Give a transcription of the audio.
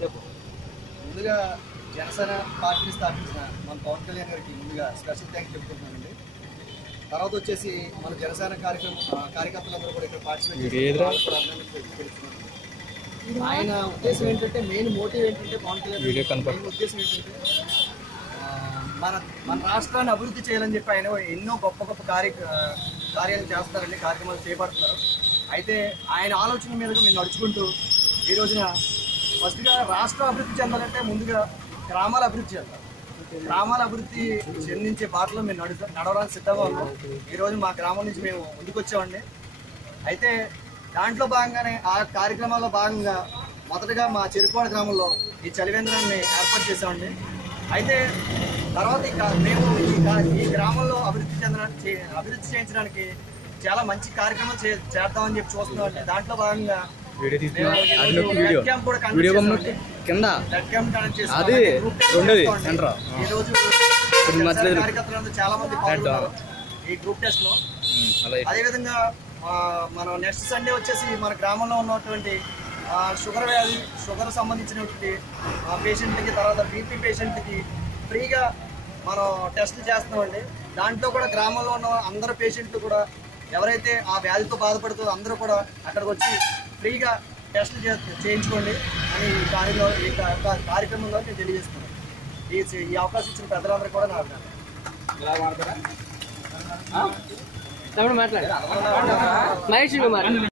చెప్పు. ముందుగా జనసేన పార్టీని స్థాపించిన మన పవన్ కళ్యాణ్ గారికి ముందుగా స్పెషల్ థ్యాంక్స్ చెప్పుకుంటున్నానండి. తర్వాత వచ్చేసి మన జనసేన కార్యకర్తలందరూ కూడా ఇక్కడ పార్టిసిపేట్ చేస్తున్నారు. ఆయన ఉద్దేశం ఏంటంటే, మెయిన్ మోటివ్ ఏంటంటే, పవన్ కళ్యాణ్ మెయిన్ ఉద్దేశం ఏంటంటే మన రాష్ట్రాన్ని అభివృద్ధి చేయాలని చెప్పి ఆయన ఎన్నో గొప్ప గొప్ప కార్యాలు చేస్తారండి, కార్యక్రమాలు చేపడుతున్నారు. అయితే ఆయన ఆలోచన మీదుగా మేము నడుచుకుంటూ ఈ రోజున ఫస్ట్గా రాష్ట్రం అభివృద్ధి చెందాలంటే ముందుగా గ్రామాల అభివృద్ధి చెందాలి. గ్రామాల అభివృద్ధి చెందించే బాటలో మేము నడవడానికి సిద్ధంగా ఉన్నాం. ఈరోజు మా గ్రామం నుంచి మేము ముందుకు వచ్చామండి. అయితే దాంట్లో భాగంగానే ఆ కార్యక్రమాల్లో భాగంగా మొదటగా మా చెరుకువాడ గ్రామంలో ఈ చలివేంద్రాన్ని ఏర్పాటు చేసామండి. అయితే తర్వాత మేము ఈ గ్రామంలో అభివృద్ధి చేయించడానికి చాలా మంచి కార్యక్రమం చేద్దామని చెప్పి చూస్తున్నాం అండి. దాంట్లో భాగంగా బ్లడ్ క్యాంప్ కూడా కండక్ట్ చేస్తాం. ఈ రోజు కార్యకర్తలు చాలా మంది పాల్గొన్నారు ఈ గ్రూప్ టెస్ట్ లో. అదేవిధంగా మనం నెక్స్ట్ సండే వచ్చేసి మన గ్రామంలో ఉన్నటువంటి షుగర్ సంబంధించినటువంటి పేషెంట్లకి, తర్వాత బీపీ పేషెంట్లకి ఫ్రీగా మనం టెస్టులు చేస్తున్నామండి. దాంట్లో కూడా గ్రామంలో ఉన్న అందరు పేషెంట్లు కూడా ఎవరైతే ఆ వ్యాధితో బాధపడుతుందో అందరూ కూడా అక్కడికి వచ్చి ఫ్రీగా టెస్టులు చేయించుకోండి అని ఈ కార్యక్రమంలో నేను తెలియజేస్తున్నాను. ఈ అవకాశం ఇచ్చిన పెద్దలందరూ కూడా నా మాట్లాడారు మహేష్ కుమార్.